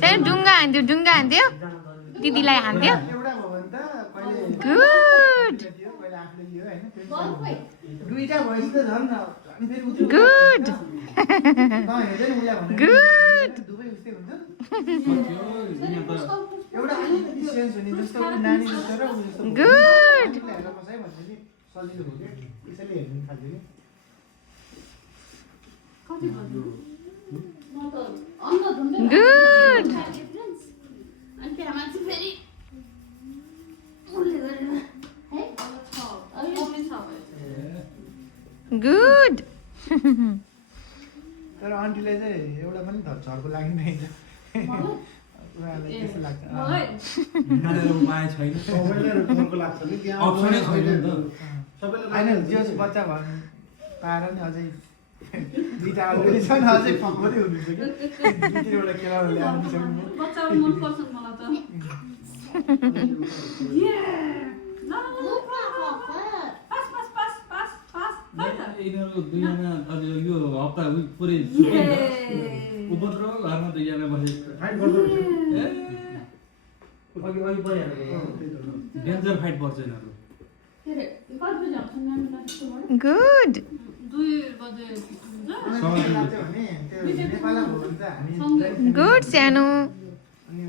सानो ढुङ्गा हान्थ्यो दिदीलाई हान्थ्यो good good good good good good तर आन्टीलाई चाहिँ एउटा पनि झर्को लाग्दैन है उहाँलाई त्यस्तो लाग्छ होइन जस बच्चा भयो पाएर नि अझै दुईवटा अलरेडी छ नि अझै फक्कै हुनुहुन्छ कि दुई तिनवटा केलाहरू ल्याउनु सक्नु यिनीहरू दुईजना अझ यो हप्ता पुरै उपद्रव घरमा दुईजना बसेको डेन्जर फाइट पर्छ यिनीहरू गुड गुड सानो